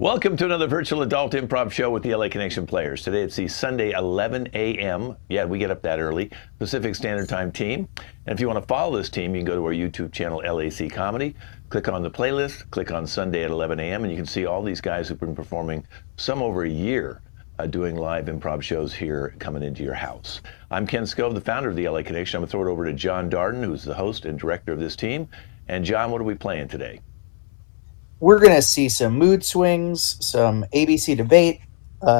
Welcome to another virtual adult improv show with the LA Connection players. Today it's the Sunday 11 a.m. Yeah, we get up that early. Pacific Standard Time team. And if you want to follow this team, you can go to our YouTube channel, LAC Comedy. Click on the playlist, click on Sunday at 11 a.m. and you can see all these guys who've been performing some over a year doing live improv shows here coming into your house. I'm Ken Scove, the founder of the LA Connection. I'm going to throw it over to John Darden, who's the host and director of this team. And John, what are we playing today? We're going to see some mood swings, some ABC debate.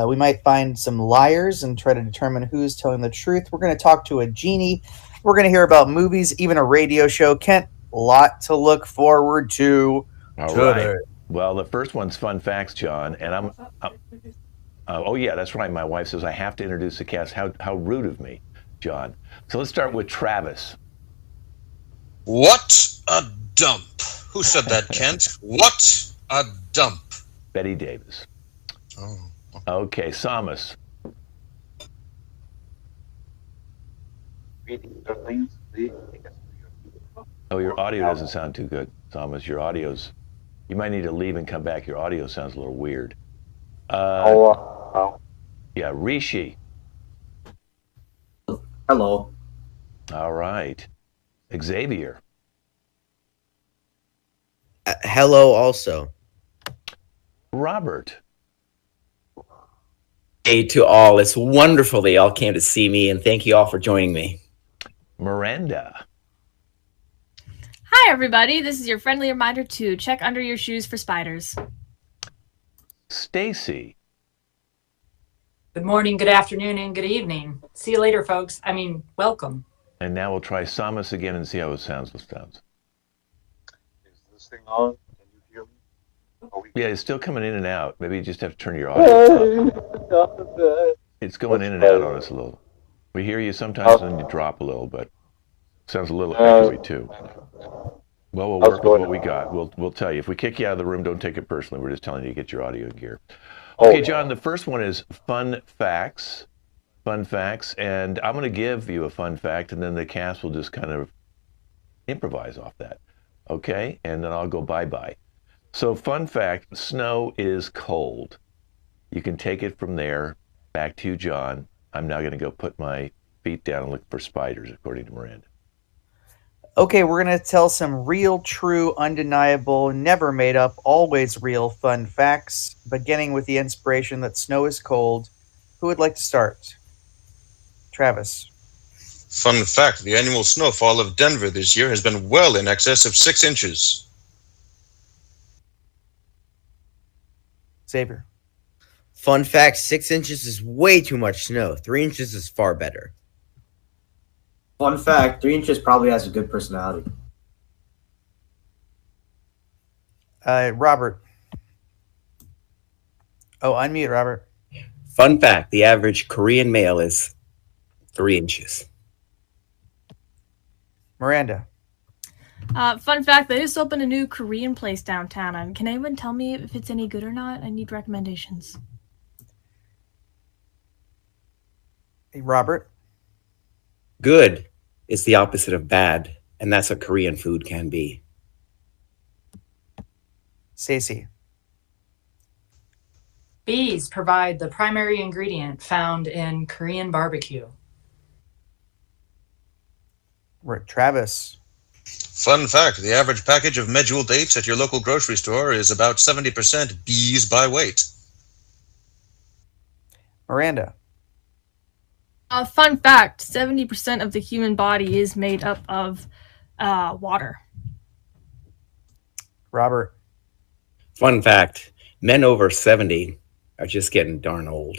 We might find some liars and try to determine who's telling the truth. We're going to talk to a genie. We're going to hear about movies, even a radio show. Kent, a lot to look forward to today. Right. Well, the first one's fun facts, John. And oh, yeah, that's right. My wife says I have to introduce the cast. How rude of me, John. So let's start with Travis. What a dump. Who said that, Kent? What a dump. Betty Davis. Oh. Okay, Samus. Oh, your audio doesn't sound too good, Samus. You might need to leave and come back. Your audio sounds a little weird. Yeah, Rishi. Hello. All right. Xavier. Hello also. Robert. Hey to all. It's wonderful they all came to see me, and thank you all for joining me. Miranda. Hi, everybody. This is your friendly reminder to check under your shoes for spiders. Stacy. Good morning, good afternoon, and good evening. See you later, folks. Welcome. And now we'll try Samus again and see how it sounds. Is this thing on? Can you hear me? Yeah, it's still coming in and out. Maybe you just have to turn your audio up. It's going in and out on us a little. We hear you sometimes and then you drop a little, but it sounds a little echoey too. Well, we'll work with what we got. We'll tell you. If we kick you out of the room, don't take it personally. We're just telling you to get your audio gear. Okay, John, the first one is fun facts. Fun facts. And I'm going to give you a fun fact, and then the cast will just kind of improvise off that. Okay? And then I'll go bye-bye. So fun fact, snow is cold. You can take it from there. Back to you, John. I'm now going to go put my feet down and look for spiders, according to Miranda. Okay, we're going to tell some real, true, undeniable, never made up, always real fun facts, beginning with the inspiration that snow is cold. Who would like to start? Travis. Fun fact, the annual snowfall of Denver this year has been well in excess of 6 inches. Xavier. Fun fact, 6 inches is way too much snow. 3 inches is far better. Fun fact, 3 inches probably has a good personality. Robert. Oh, unmute, Robert. Fun fact, the average Korean male is 3 inches. Miranda. Fun fact, they just opened a new Korean place downtown. And can anyone tell me if it's any good or not? I need recommendations. Hey, Robert. Good is the opposite of bad, and that's what Korean food can be. Stacey. Bees provide the primary ingredient found in Korean barbecue. Travis. Fun fact, the average package of medjool dates at your local grocery store is about 70% bees by weight. Miranda. Fun fact, 70% of the human body is made up of water. Robert. Fun fact, men over 70 are just getting darn old.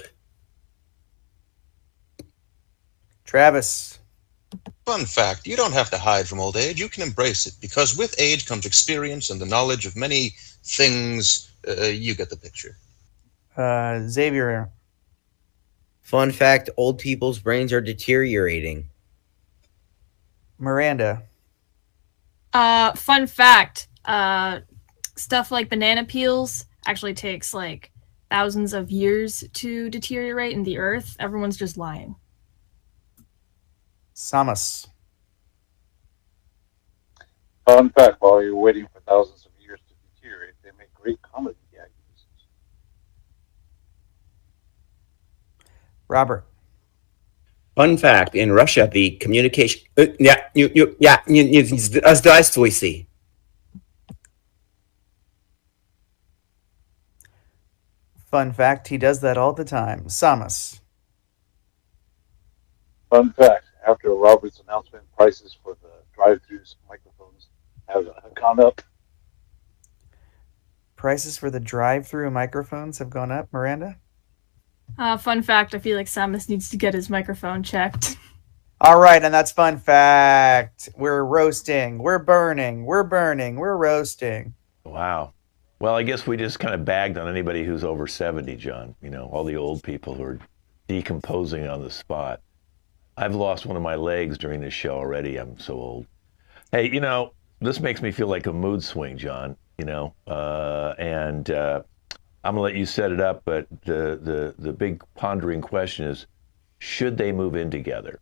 Travis. Fun fact, you don't have to hide from old age. You can embrace it, because with age comes experience and the knowledge of many things. You get the picture. Xavier. Fun fact, old people's brains are deteriorating. Miranda. Fun fact, stuff like banana peels actually takes like thousands of years to deteriorate in the earth. Everyone's just lying. Samus. Fun fact, while you're waiting for thousands of years to deteriorate, they make great comedy gag pieces. Robert. Fun fact: in Russia, the communication. Здравствуйте. Fun fact, he does that all the time. Samus. Fun fact: after Robert's announcement, prices for the drive-throughs microphones have gone up. Prices for the drive-through microphones have gone up. Miranda? Fun fact, I feel like Samus needs to get his microphone checked. All right, and that's fun fact. We're roasting. We're burning. We're burning. We're roasting. Wow. Well, I guess we just kind of bagged on anybody who's over 70, John. You know, all the old people who are decomposing on the spot. I've lost one of my legs during this show already. I'm so old. Hey, you know, this makes me feel like a mood swing, John, you know, and I'm going to let you set it up, but the big pondering question is, should they move in together?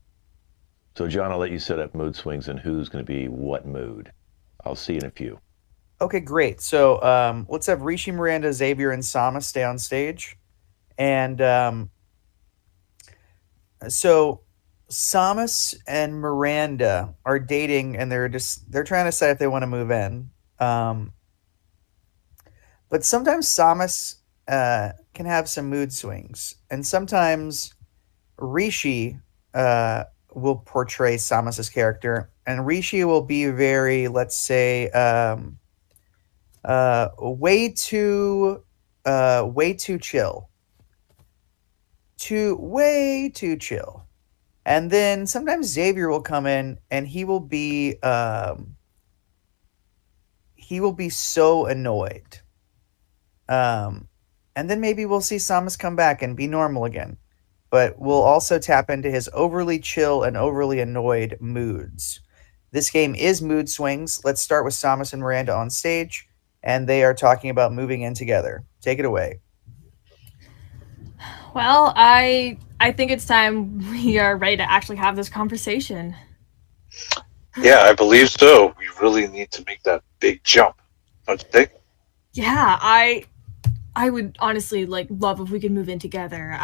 So, John, I'll let you set up mood swings and who's going to be what mood. I'll see you in a few. Okay, great. So let's have Rishi, Miranda, Xavier, and Samus stay on stage. And so Samus and Miranda are dating, and they're trying to decide if they want to move in. But sometimes Samus can have some mood swings, and sometimes Rishi will portray Samus's character, and Rishi will be very, let's say, way too chill. Way too chill. And then sometimes Xavier will come in and he will be so annoyed. And then maybe we'll see Samus come back and be normal again. But we'll also tap into his overly chill and overly annoyed moods. This game is mood swings. Let's start with Samus and Miranda on stage, and they are talking about moving in together. Take it away. Well, I think it's time we are ready to actually have this conversation. Yeah, I believe so. We really need to make that big jump, don't you think? Yeah, I would honestly love if we could move in together.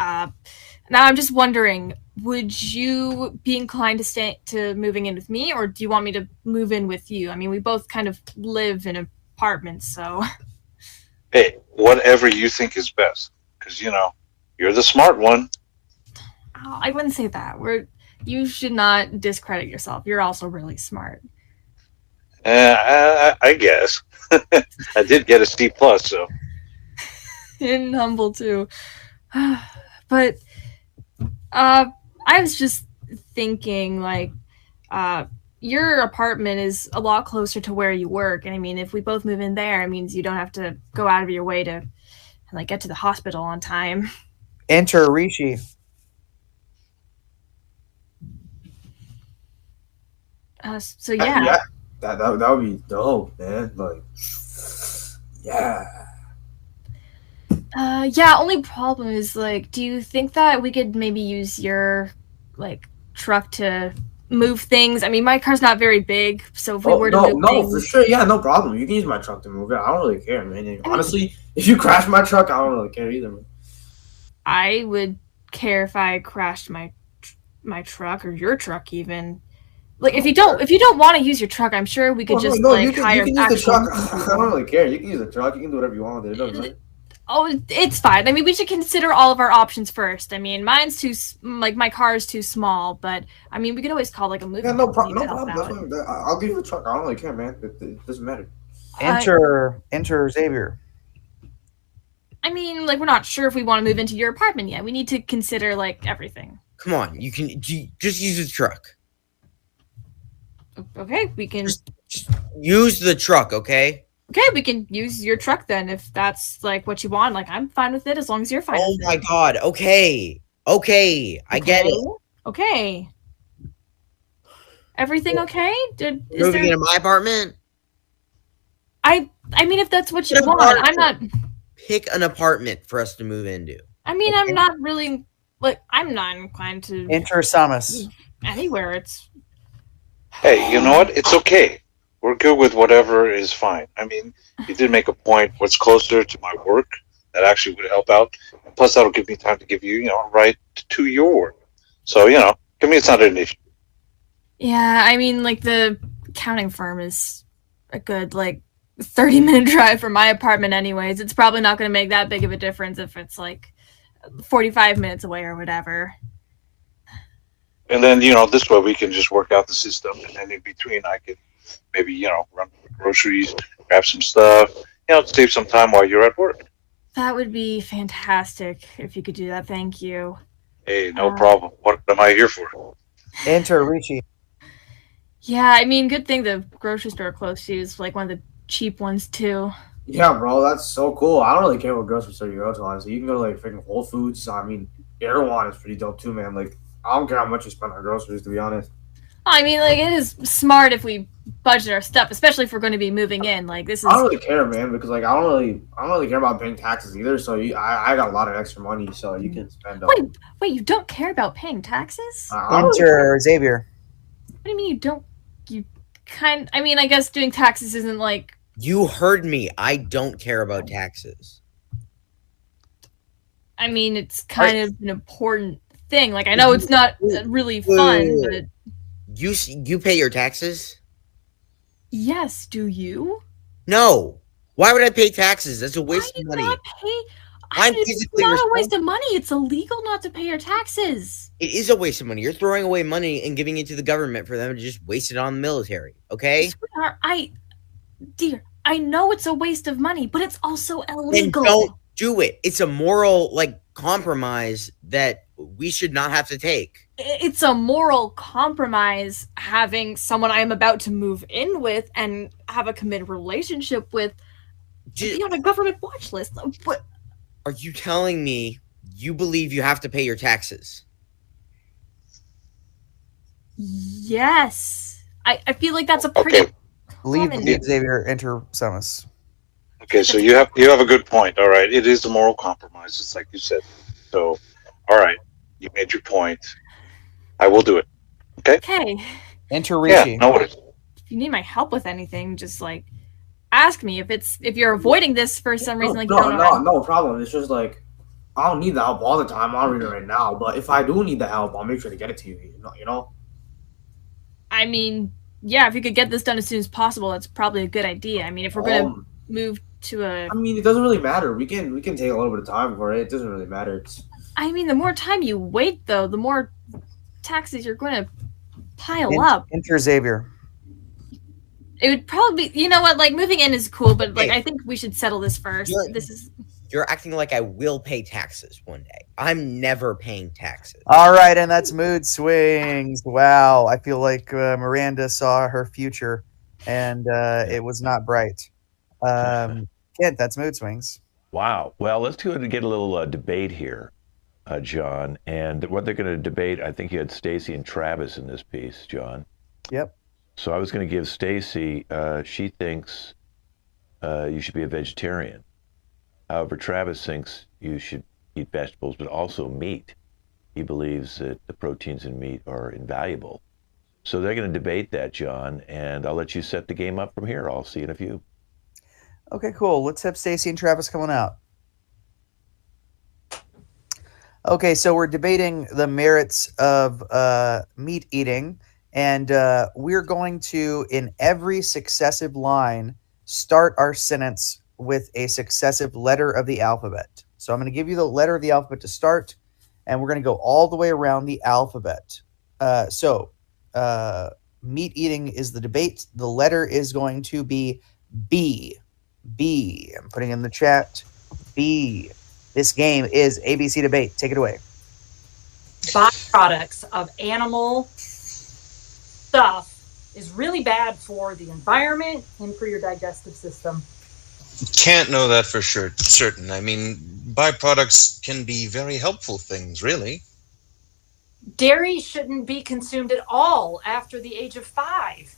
Now I'm just wondering, would you be inclined to moving in with me, or do you want me to move in with you? I mean, we both kind of live in apartments, so. Hey, whatever you think is best, because you're the smart one. Oh, I wouldn't say that. You should not discredit yourself. You're also really smart. I guess. I did get a C+, so. And humble too. But I was just thinking, your apartment is a lot closer to where you work, and I mean, if we both move in there, it means you don't have to go out of your way to get to the hospital on time. Enter Rishi. So yeah. That would be dope, man. Yeah. Yeah, only problem is, do you think that we could maybe use your, truck to move things? I mean, my car's not very big, so if we were to move things... for sure, yeah, no problem. You can use my truck to move it. I don't really care, man. And honestly, if you crash my truck, I don't really care either, man. I would care if I crashed my truck, or your truck even. If you don't want to use your truck, I'm sure we could hire you can use the truck. I don't really care. You can use the truck. You can do whatever you want with it. It doesn't matter. Oh, it's fine. I mean, we should consider all of our options first. I mean, mine's too, my car is too small, but I mean, we could always call a moving company no problem. I'll give you the truck. I don't really care, man. It doesn't matter. Enter Xavier. I mean, we're not sure if we want to move into your apartment yet. We need to consider everything. Come on, you can just use the truck. Okay, we can just use the truck, okay? Okay, we can use your truck then if that's what you want. I'm fine with it as long as you're fine. Oh my god. Okay, I get it. Okay. Everything okay? Moving into my apartment? I mean, if that's what you want. I'm not. Pick an apartment for us to move into. I mean, okay. I'm not really I'm not inclined to enter Samus. Anywhere. It's. Hey, you know what? It's okay. We're good with whatever is fine. I mean, you did make a point. What's closer to my work, that actually would help out. Plus, that'll give me time to give you, a ride to your work. So, to me, it's not an issue. Yeah, I mean, like, the accounting firm is a good, 30-minute drive from my apartment anyways. It's probably not going to make that big of a difference if it's, 45 minutes away or whatever. And then, this way we can just work out the system. And then in between, I could maybe, run groceries, grab some stuff, save some time while you're at work. That would be fantastic if you could do that. Thank you. Hey, no problem. What am I here for? Enter Richie. Yeah, I mean, good thing the grocery store close to you is one of the cheap ones too. Yeah, bro, that's so cool. I don't really care what grocery store you go to, honestly. You can go to freaking Whole Foods. I mean, Erewhon is pretty dope too, man. I don't care how much you spend on groceries, to be honest. I mean, it is smart if we budget our stuff, especially if we're going to be moving in. This is. I don't really care, man, because I don't really care about paying taxes either. So I got a lot of extra money, so you can spend. Wait, you don't care about paying taxes? Enter Xavier. What do you mean you don't? I mean, I guess doing taxes isn't You heard me. I don't care about taxes. I mean, it's kind of an important thing. I know it's not really fun, but you pay your taxes? Yes, do you? No. Why would I pay taxes? That's a waste of money. It's not a waste of money. It's illegal not to pay your taxes. It is a waste of money. You're throwing away money and giving it to the government for them to just waste it on the military, okay? Sweetheart, I know it's a waste of money, but it's also illegal. Then don't do it. It's a moral, compromise that we should not have to take. It's a moral compromise having someone I am about to move in with and have a committed relationship with be on a government watch list. What? Are you telling me you believe you have to pay your taxes? Yes. I feel like that's a pretty Okay. Leave Xavier, enter Samus. Okay, so you have a good point. All right, it is a moral compromise, just like you said. So, all right, you made your point. I will do it. Okay. Okay. Enter Richie. Yeah, no worries. If you need my help with anything, just ask me. If you're avoiding this for some reason, you don't know. No problem. It's just I don't need the help all the time. I'll read it right now. But if I do need the help, I'll make sure to get it to you. You know. I mean, yeah, if you could get this done as soon as possible, that's probably a good idea. I mean, if we're gonna move to a. I mean, it doesn't really matter. We can take a little bit of time for it. It doesn't really matter. I mean, the more time you wait, though, the more taxes you're going to pile up. Enter Xavier. It would probably be, you know what, moving in is cool, but I think we should settle this first. You're acting like I will pay taxes one day. I'm never paying taxes. All right, and that's mood swings. Wow, I feel like Miranda saw her future, and it was not bright. Kent, that's mood swings. Wow. Well, let's get a little debate here, John. And what they're going to debate, I think you had Stacy and Travis in this piece, John. Yep. So I was going to give Stacy, she thinks you should be a vegetarian. However, Travis thinks you should eat vegetables, but also meat. He believes that the proteins in meat are invaluable. So they're going to debate that, John, and I'll let you set the game up from here. I'll see you in a few. Okay, cool. Let's have Stacy and Travis coming out. Okay, so we're debating the merits of meat eating, and we're going to, in every successive line, start our sentence with a successive letter of the alphabet. So I'm going to give you the letter of the alphabet to start, and we're going to go all the way around the alphabet. Meat eating is the debate. The letter is going to be B. B. I'm putting in the chat. B. This game is ABC Debate. Take it away. Byproducts of animal stuff is really bad for the environment and for your digestive system. Can't know that for sure, certain. I mean, byproducts can be very helpful things, really. Dairy shouldn't be consumed at all after the age of 5.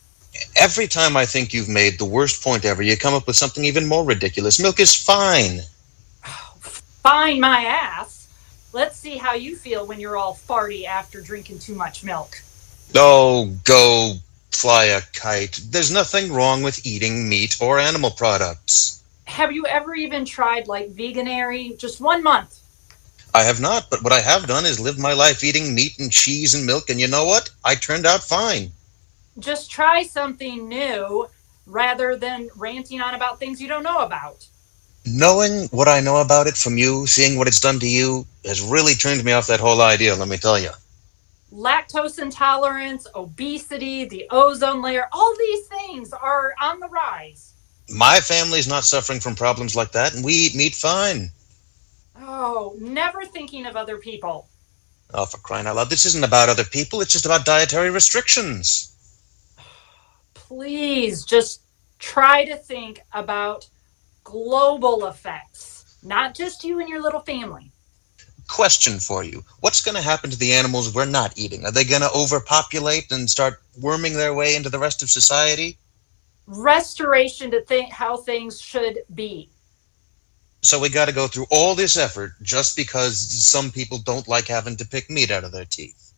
Every time I think you've made the worst point ever, you come up with something even more ridiculous. Milk is fine. Fine my ass. Let's see how you feel when you're all farty after drinking too much milk. Oh, go fly a kite. There's nothing wrong with eating meat or animal products. Have you ever even tried like veganary? Just 1 month. I have not, but what I have done is live my life eating meat and cheese and milk, and you know what? I turned out fine. Just try something new rather than ranting on about things you don't know about. Knowing what I know about it from you, seeing what it's done to you, has really turned me off that whole idea, let me tell you. Lactose intolerance, obesity, the ozone layer, all these things are on the rise. My family's not suffering from problems like that, and we eat meat fine. Oh, never thinking of other people. Oh, for crying out loud. This isn't about other people, it's just about dietary restrictions. Please just try to think about global effects, not just you and your little family. Question for you. What's going to happen to the animals we're not eating? Are they going to overpopulate and start worming their way into the rest of society? Restoration to how things should be. So we got to go through all this effort just because some people don't like having to pick meat out of their teeth.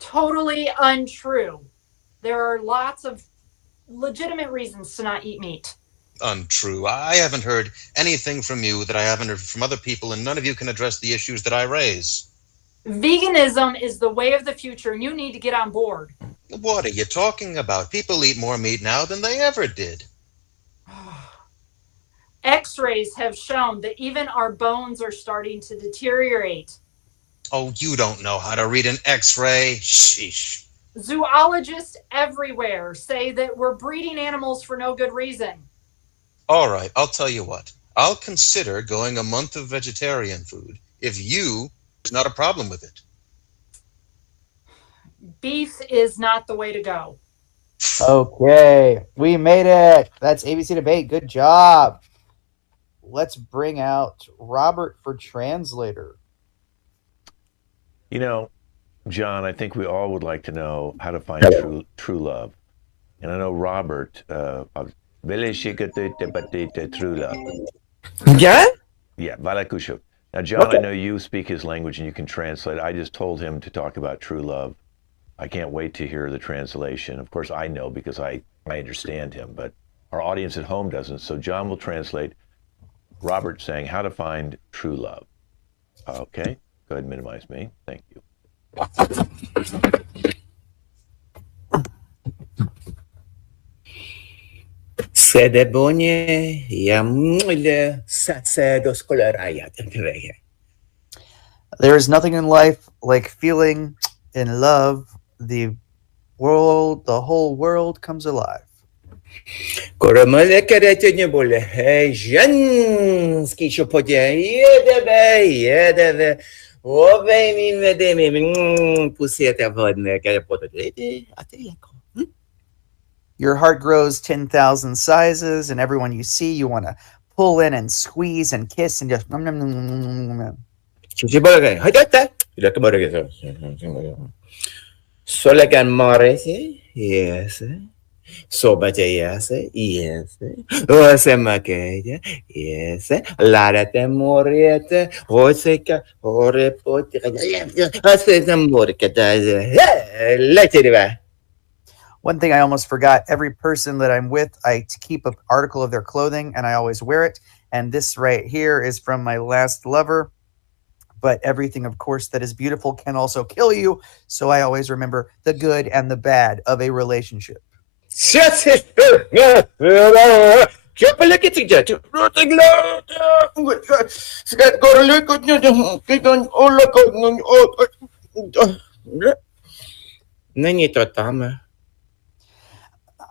Totally untrue. There are lots of legitimate reasons to not eat meat. Untrue. I haven't heard anything from you that I haven't heard from other people, and none of you can address the issues that I raise. Veganism is the way of the future, and you need to get on board. What are you talking about? People eat more meat now than they ever did. X-rays have shown that even our bones are starting to deteriorate. Oh, you don't know how to read an X-ray? Sheesh. Zoologists everywhere say that we're breeding animals for no good reason. All right, I'll tell you what. I'll consider going a month of vegetarian food if there's not a problem with it. Beef is not the way to go. Okay, we made it. That's ABC Debate. Good job. Let's bring out Robert for translator. You know, John, I think we all would like to know how to find true love. And I know Robert, true love. Yeah? Yeah, Valakusho. Now, John, I know you speak his language and you can translate. I just told him to talk about true love. I can't wait to hear the translation. Of course, I know because I understand him, but our audience at home doesn't. So John will translate Robert saying how to find true love. Okay, go ahead and minimize me. Thank you. There is nothing in life like feeling in love. The whole world comes alive. Your heart grows 10,000 sizes, and everyone you see, you want to pull in and squeeze and kiss and just. Solekan morese, yes. Sobateyase, yes. Osemakaya, yes. Larate moriete, Oseka, Orepote, One thing I almost forgot, every person that I'm with, I keep an article of their clothing and I always wear it. And this right here is from my last lover. But everything, of course, that is beautiful can also kill you. So I always remember the good and the bad of a relationship.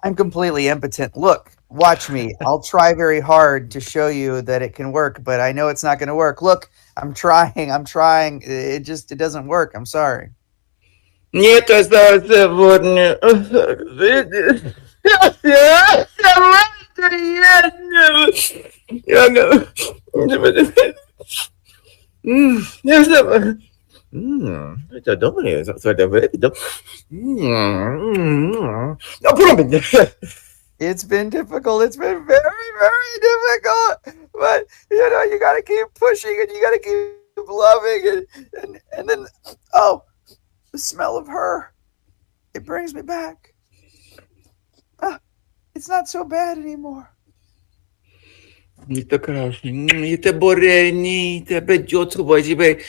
I'm completely impotent. Look, watch me. I'll try very hard to show you that it can work, but I know it's not going to work. Look, I'm trying. It doesn't work. I'm sorry. Нет, сегодня. Это доброе. It's been difficult. It's been very, very difficult. But you got to keep pushing and you got to keep loving and then the smell of her. It brings me back. It's not so bad anymore. Это красный, это бурени, это бедётка, возьми.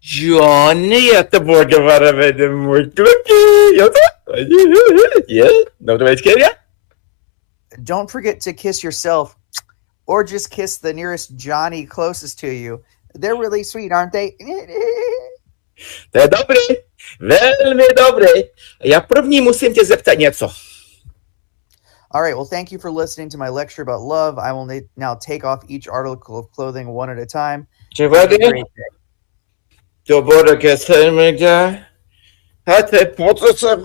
Johnny, это будет вараведе мультуки. Yeah, no way to Don't forget to kiss yourself, or just kiss the nearest Johnny closest to you. They're really sweet, aren't they? Te dobry, veľmi dobry. Ja první musím te zeptať niečo. All right. Well, thank you for listening to my lecture about love. I will now take off each article of clothing one at a time. Či Have a vody? great day. To bude keď sa mi dá. Hate, poďte sa.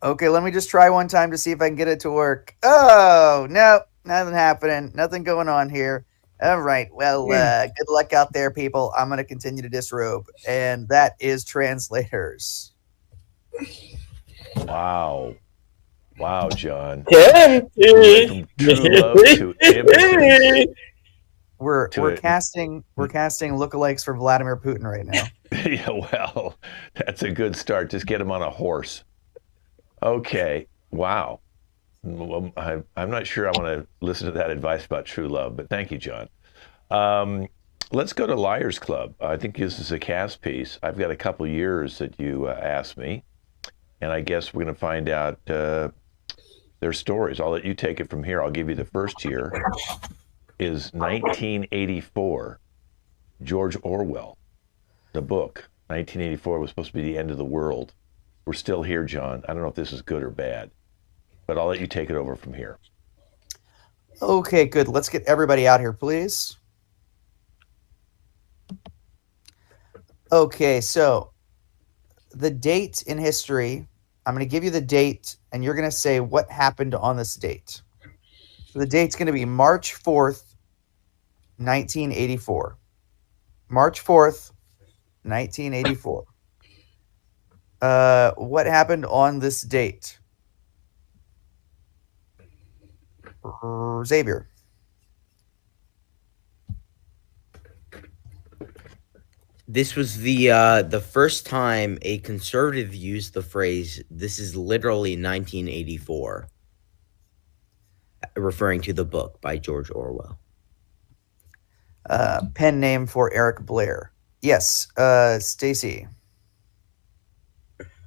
Okay, let me just try one time to see if I can get it to work. Oh, no, nothing happening. Nothing going on here. All right. Well, good luck out there, people. I'm going to continue to disrobe. And that is translators. Wow. Wow, John. Yeah. From true love to impotence. We're casting lookalikes for Vladimir Putin right now. Yeah, well, that's a good start. Just get him on a horse. Okay. Wow. Well, I'm not sure I want to listen to that advice about true love, but thank you, John. Let's go to Liars Club. I think this is a cast piece. I've got a couple years that you asked me, and I guess we're going to find out their stories. I'll let you take it from here. I'll give you the first year is 1984. George Orwell, the book. 1984 was supposed to be the end of the world. We're still here, John. I don't know if this is good or bad, but I'll let you take it over from here. Okay, good. Let's get everybody out here, please. Okay, so the date in history, I'm going to give you the date, and you're going to say what happened on this date. So the date's going to be March 4th, 1984. March 4th, 1984. What happened on this date? Xavier. This was the first time a conservative used the phrase, "This is literally 1984," referring to the book by George Orwell. Pen name for Eric Blair. Yes, Stacy.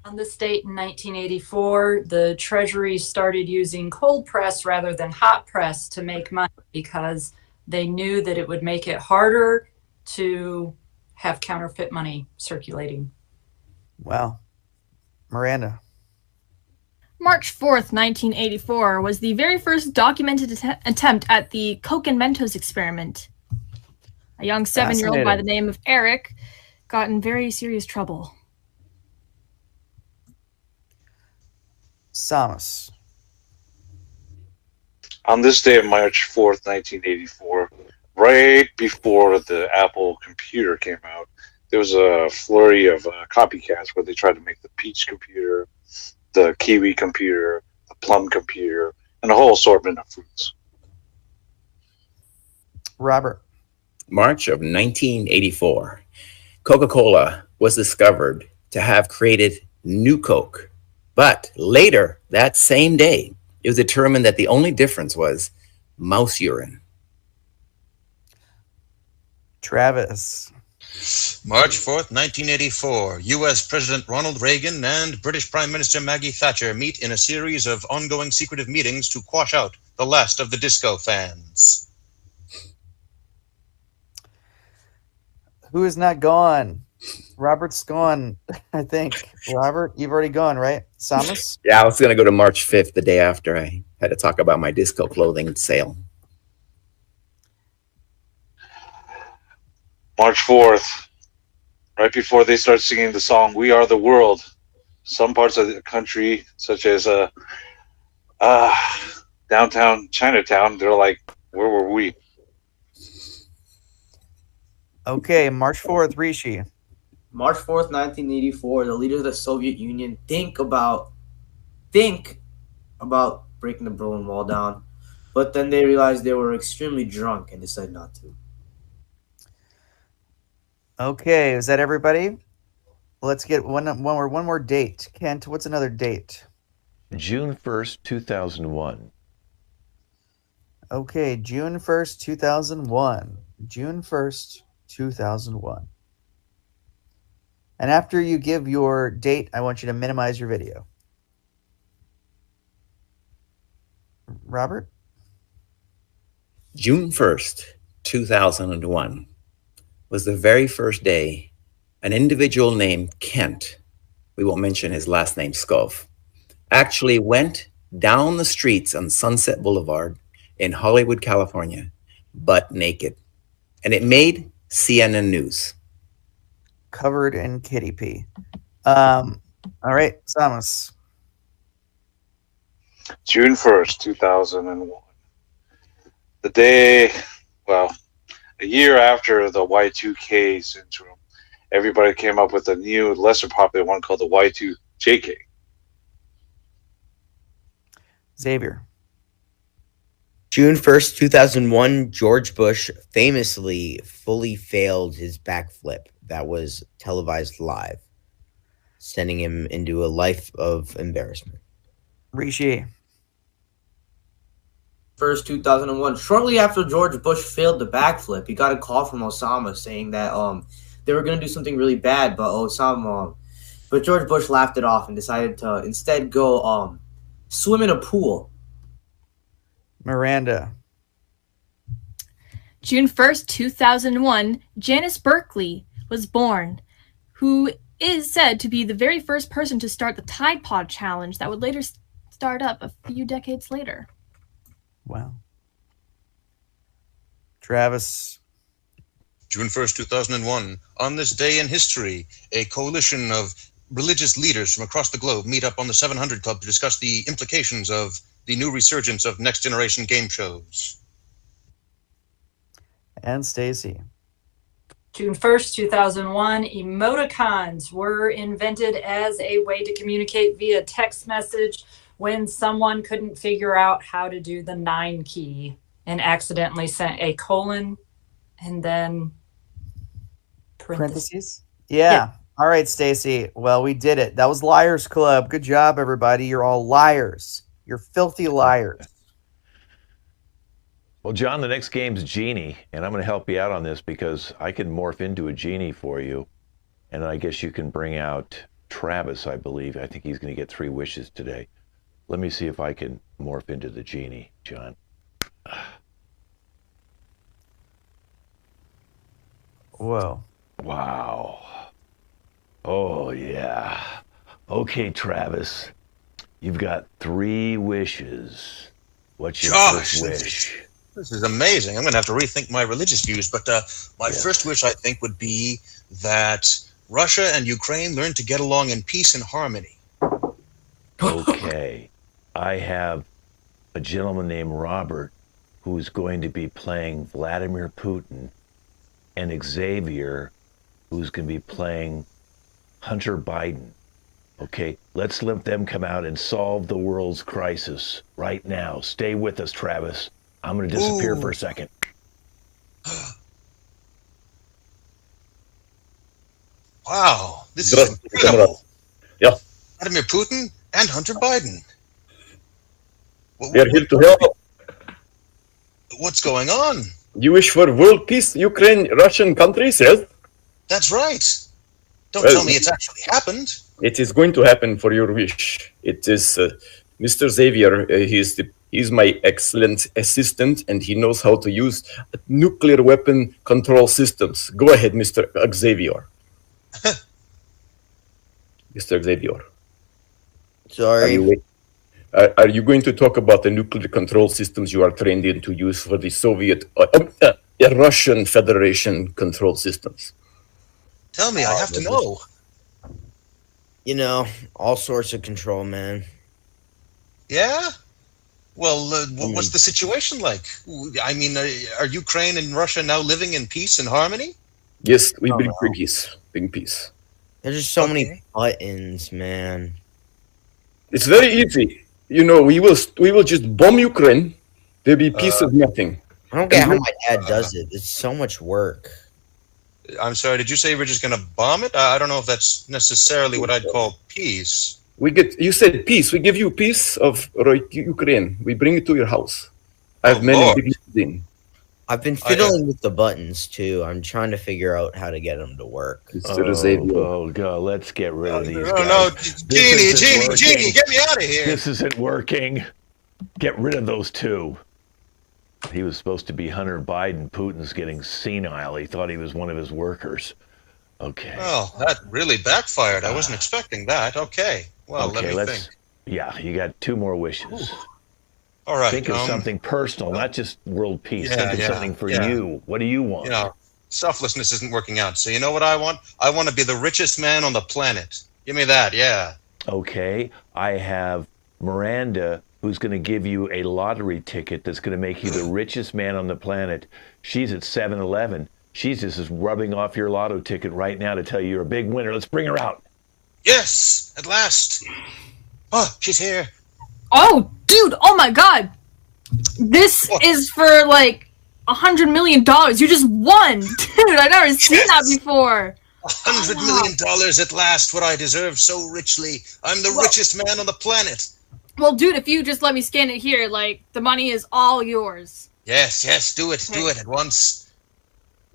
On this date in 1984, the Treasury started using cold press rather than hot press to make money because they knew that it would make it harder to have counterfeit money circulating. Wow. Miranda. March 4th, 1984 was the very first documented attempt at the Coke and Mentos experiment. A young 7-year-old by the name of Eric got in very serious trouble. Samus. On this day of March 4th, 1984, right before the Apple computer came out, there was a flurry of copycats where they tried to make the Peach computer, the Kiwi computer, the Plum computer, and a whole assortment of fruits. Robert. March of 1984, Coca-Cola was discovered to have created New Coke. But later, that same day, it was determined that the only difference was mouse urine. Travis. March 4th, 1984, U.S. President Ronald Reagan and British Prime Minister Maggie Thatcher meet in a series of ongoing secretive meetings to quash out the last of the disco fans. Who is not gone? Robert's gone, I think. Robert, you've already gone, right? Samus? Yeah, I was going to go to March 5th, the day after I had to talk about my disco clothing sale. March 4th, right before they start singing the song "We Are the World," some parts of the country, such as downtown Chinatown, they're like, "Where were we?" Okay, March 4th, Rishi. March 4th, 1984, the leaders of the Soviet Union think about breaking the Berlin Wall down, but then they realized they were extremely drunk and decided not to. Okay, is that everybody? Let's get one more date. Kent, what's another date? June 1st, 2001. Okay, June 1st, 2001. June 1st, 2001. And after you give your date, I want you to minimize your video. Robert? June 1st, 2001 was the very first day an individual named Kent, we won't mention his last name, Scove, actually went down the streets on Sunset Boulevard in Hollywood, California, butt naked. And it made CNN News. Covered in kitty pee. All right, Samus. June 1st, 2001. The day, well, a year after the Y2K syndrome, everybody came up with a new, lesser popular one called the Y2JK. Xavier. June 1st, 2001, George Bush famously fully failed his backflip that was televised live, sending him into a life of embarrassment. Rishi. 1st, 2001. Shortly after George Bush failed the backflip, he got a call from Osama saying that they were going to do something really bad, but George Bush laughed it off and decided to instead go swim in a pool. Miranda. June 1st, 2001, Janice Berkeley was born, who is said to be the very first person to start the Tide Pod Challenge that would later start up a few decades later. Wow. Travis. June 1st, 2001. On this day in history, a coalition of religious leaders from across the globe meet up on the 700 Club to discuss the implications of the new resurgence of next generation game shows. And Stacy. June 1st, 2001, emoticons were invented as a way to communicate via text message when someone couldn't figure out how to do the 9 key and accidentally sent a colon and then parentheses. Yeah. All right, Stacy. Well, we did it. That was Liars Club. Good job, everybody. You're all liars. You're filthy liars. Well, John, the next game's Genie, and I'm going to help you out on this because I can morph into a genie for you, and I guess you can bring out Travis, I believe. I think he's going to get 3 wishes today. Let me see if I can morph into the genie, John. Whoa. Wow. Oh, yeah. Okay, Travis. You've got 3 wishes. What's your first wish? This is amazing. I'm going to have to rethink my religious views, but my first wish, I think, would be that Russia and Ukraine learn to get along in peace and harmony. Okay. I have a gentleman named Robert who's going to be playing Vladimir Putin, and Xavier who's going to be playing Hunter Biden. Okay, let's let them come out and solve the world's crisis right now. Stay with us, Travis. I'm going to disappear for a second. Wow, this is incredible. Yeah. Vladimir Putin and Hunter Biden. We are here to help. What's going on? You wish for world peace, Ukraine, Russian countries, yes? That's right. Don't tell me it's actually happened. It is going to happen for your wish. It is Mr. Xavier. He's my excellent assistant, and he knows how to use nuclear weapon control systems. Go ahead, Mr. Xavier. Mr. Xavier. Sorry. Are you going to talk about the nuclear control systems you are trained in to use for the Soviet, Russian Federation control systems? Tell me, I have to know. You know, all sorts of control, man. Yeah? Well, what's the situation like? I mean, are Ukraine and Russia now living in peace and harmony? Yes, we bring peace. Bring peace. There's just so many buttons, man. It's very easy. You know, we will just bomb Ukraine. There'll be peace of nothing. I don't get how my dad does it. It's so much work. I'm sorry, did you say we're just going to bomb it? I don't know if that's necessarily what I'd call peace. You said peace. We give you peace of Ukraine. We bring it to your house. I have Oh, many Lord. big things. I've been fiddling with the buttons too. I'm trying to figure out how to get them to work. Oh, God, let's get rid of these guys. No, This isn't Genie, working. get me out of here. This isn't working. Get rid of those two. He was supposed to be Hunter Biden. Putin's getting senile. He thought he was one of his workers. Okay. Well, that really backfired. I wasn't expecting that. Okay. Well, let me think. Yeah, you got 2 more wishes. All right. Think of something personal, not just world peace. Yeah, Think of something for you. What do you want? You know, selflessness isn't working out. So you know what I want? I want to be the richest man on the planet. Give me that, yeah. Okay, I have Miranda, who's going to give you a lottery ticket that's going to make you the richest man on the planet. She's at 7-Eleven. She's just rubbing off your lotto ticket right now to tell you you're a big winner. Let's bring her out. Yes, at last. Oh, she's here. Oh, dude! Oh my God! This is for like $100 million. You just won, dude! I've never seen that before. $100 million at last, what I deserve so richly. I'm the richest man on the planet. Well, dude, if you just let me scan it here, like the money is all yours. Yes, do it at once.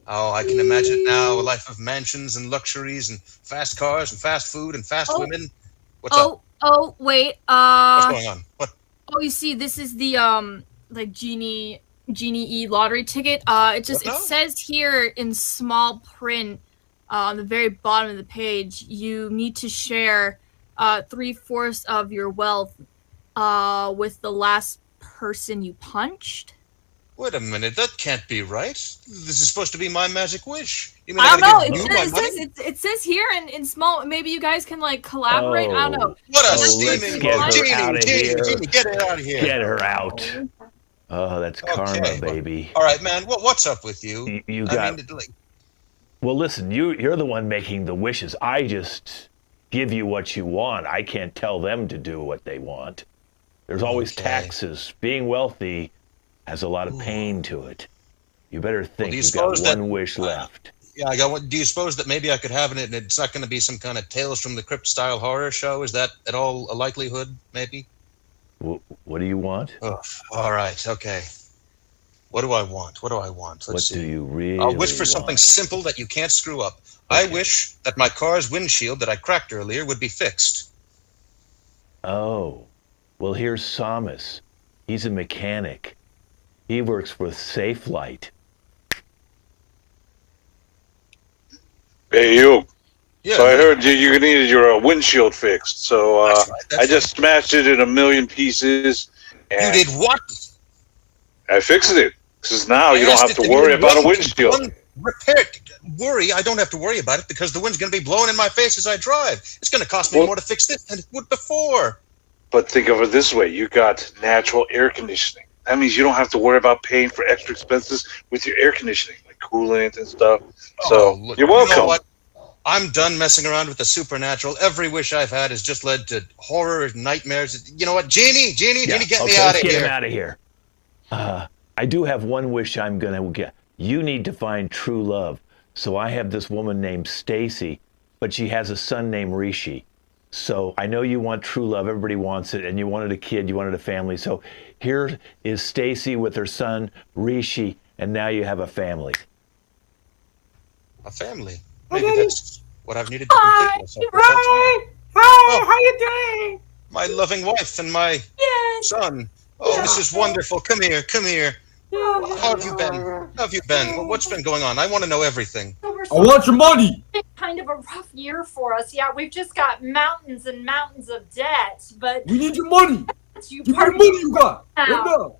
Oh, I can imagine it now, a life of mansions and luxuries and fast cars and fast food and fast women. What's up? Oh, wait. What's going on? What? Oh, you see, this is the like Genie E lottery ticket. It says here in small print on the very bottom of the page, you need to share 3/4 of your wealth with the last person you punched. Wait a minute, that can't be right. This is supposed to be my magic wish. You mean I don't know. It says here in small. Maybe you guys can like collaborate. I don't know. What a let's steaming get her out of here. Genie, get her out of here. Get her out. Oh, that's karma, baby. All right, man. What's up with you? Well, listen, you're the one making the wishes. I just give you what you want. I can't tell them to do what they want. There's always taxes. Being wealthy has a lot of pain to it. You better think. You've got one wish left. Yeah, I got one. Do you suppose that maybe I could have it and it's not going to be some kind of Tales from the Crypt style horror show? Is that at all a likelihood, maybe? What do you want? Oh, all right, okay. What do I want? Let's see. What do you really I'll wish for something simple that you can't screw up. Okay. I wish that my car's windshield that I cracked earlier would be fixed. Oh, well, here's Samus. He's a mechanic. He works with Safe Light. Hey, you. Yeah, so I heard you needed your windshield fixed. So I just smashed it in a million pieces. And you did what? I fixed it. Because now you don't have to worry about a windshield. Worry? I don't have to worry about it because the wind's going to be blowing in my face as I drive. It's going to cost me more to fix this than it would before. But think of it this way. You got natural air conditioning. That means you don't have to worry about paying for extra expenses with your air conditioning, like coolant and stuff. So you're welcome. You know what? I'm done messing around with the supernatural. Every wish I've had has just led to horror, nightmares. You know what? Genie, get me out of here. Let's get him out of here. I do have one wish I'm going to get. You need to find true love. So I have this woman named Stacy, but she has a son named Rishi. So I know you want true love. Everybody wants it. And you wanted a kid. You wanted a family. So here is Stacy with her son, Rishi. And now you have a family. A family? Maybe that's what I've needed to complete myself. Hi, how you doing? My loving wife and my son. Oh, this is wonderful. Come here. How have you been? What's been going on? I want to know everything. I want your money. It's kind of a rough year for us. Yeah, we've just got mountains and mountains of debt, but we need your money. Give me the money you got. Yeah. Oh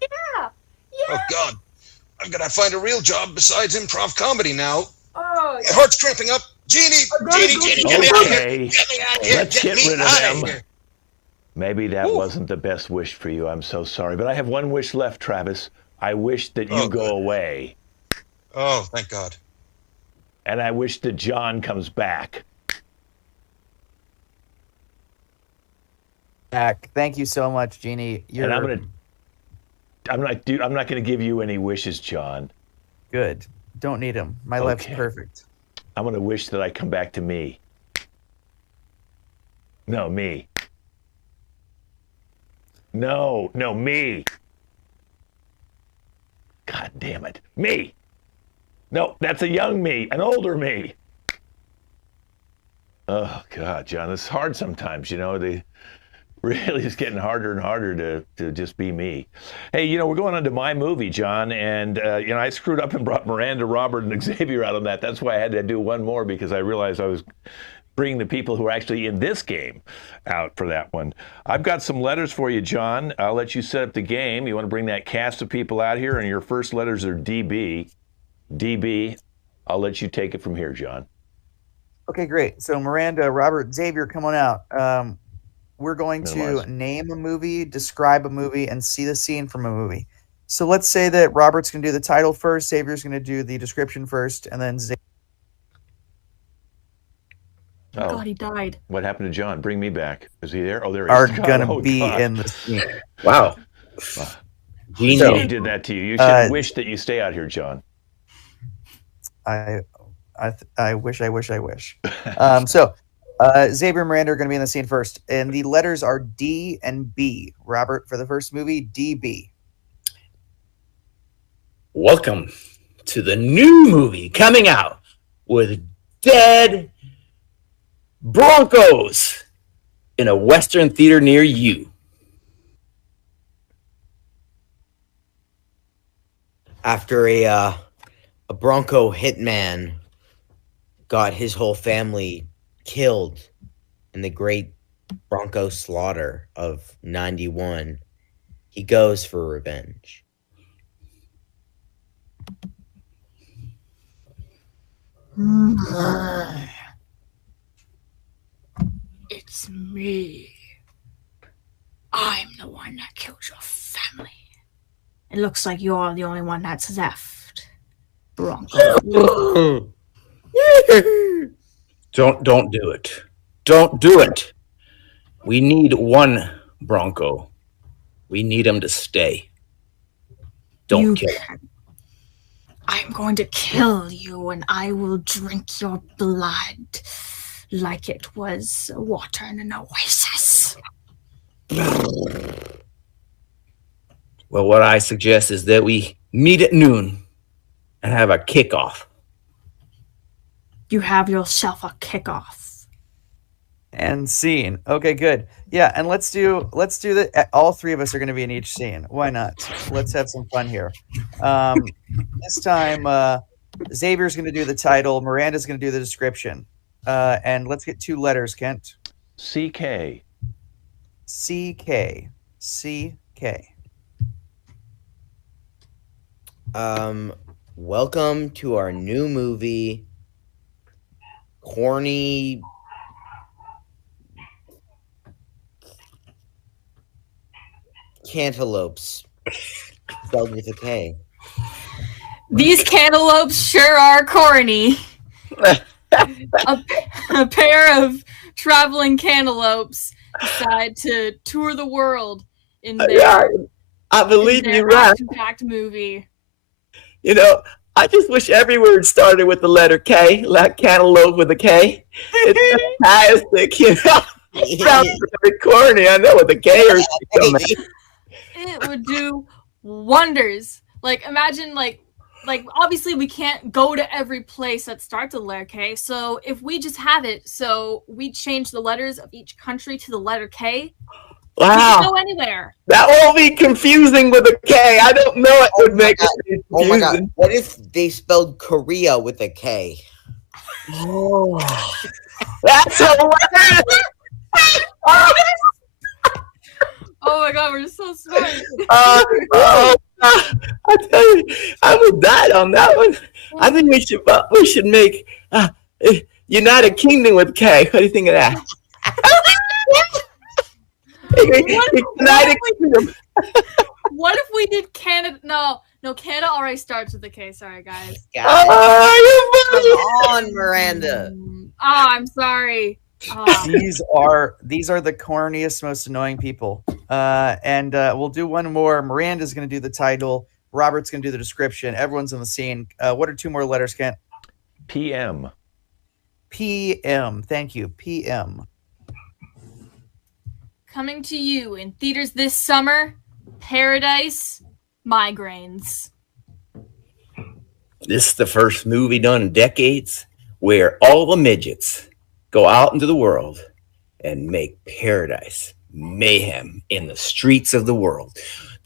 God, I've got to find a real job besides improv comedy now. Oh, my heart's cramping up. Genie, get me out of here. Let's get rid of them. Maybe that wasn't the best wish for you. I'm so sorry. But I have one wish left, Travis. I wish that you go away. Oh, thank God. And I wish that John comes back. Back. Thank you so much, Genie. And I'm not gonna give you any wishes, John. Good. Don't need them. My life's perfect. I'm going to wish that I come back to me. No, me. No, me. God damn it. Me. No, that's a young me, an older me. Oh, God, John, it's hard sometimes, They really is getting harder and harder to just be me. Hey, we're going on to my movie, John, and, I screwed up and brought Miranda, Robert, and Xavier out on that. That's why I had to do one more, because I realized I was bringing the people who are actually in this game out for that one. I've got some letters for you, John. I'll let you set up the game. You want to bring that cast of people out here, and your first letters are DB. DB, I'll let you take it from here, John. Okay, great. So Miranda, Robert, Xavier, come on out. We're going to name a movie, describe a movie, and see the scene from a movie. So let's say that Robert's going to do the title first, Xavier's going to do the description first, and then Xavier. Oh, God, he died. What happened to John? Bring me back. Is he there? Oh, there he are is. going to be in the scene. Wow. Genie did that to you. You should wish that you stay out here, John. I wish. So Xavier and Miranda are going to be in the scene first, and the letters are D and B. Robert, for the first movie, DB. Welcome to the new movie coming out with dead Broncos in a Western theater near you. After a Bronco hitman got his whole family killed in the great Bronco slaughter of 91, he goes for revenge. It's me. I'm the one that killed your family. It looks like you're the only one that's left. Bronco. Don't do it. Don't do it. We need one Bronco. We need him to stay. Don't kill him. I'm going to kill you, and I will drink your blood like it was water in an oasis. Well, what I suggest is that we meet at noon and have a kickoff. You have yourself a kickoff. And scene. Okay, good. Yeah, and let's do that. All three of us are going to be in each scene. Why not? Let's have some fun here. This time, Xavier's going to do the title. Miranda's going to do the description. And let's get 2 letters, Kent. CK. CK. CK. Welcome to our new movie, Corny Cantaloupes, spelled with a K. These cantaloupes sure are corny. a pair of traveling cantaloupes decide to tour the world in their I believe you're right. action-packed movie. I just wish every word started with the letter K, like cantaloupe with a K. It's fantastic, It sounds really corny. I know with a K or something. It would do wonders. Like, imagine, like obviously we can't go to every place that starts with the letter K. So if we just have it, so we change the letters of each country to the letter K. Wow. We can go anywhere. That won't be confusing with a K. I don't know it would make it confusing. Oh my God. What if they spelled Korea with a K? Oh, that's hilarious. Oh my God, we're so smart. I tell you, I would die on that one. I think we should make United Kingdom with K. What do you think of that? United Kingdom. What if we did Canada? No, Canada already starts with a K. Sorry, guys. Come on, Miranda. I'm sorry. These are the corniest, most annoying people. And we'll do one more. Miranda's going to do the title. Robert's going to do the description. Everyone's in the scene. What are 2 more letters, Kent? PM. PM. Thank you. PM. Coming to you in theaters this summer, Paradise Migraines. This is the first movie done in decades where all the midgets go out into the world and make paradise, mayhem in the streets of the world.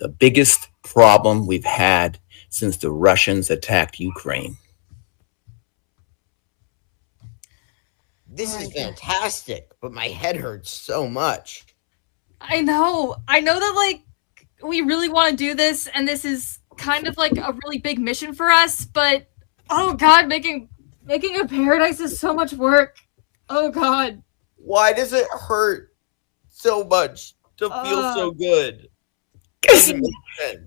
The biggest problem we've had since the Russians attacked Ukraine. This is fantastic, but my head hurts so much. I know that like we really want to do this, and this is kind of like a really big mission for us, but oh god, making a paradise is so much work. Oh god. Why does it hurt so much to feel so good? Doesn't make sense.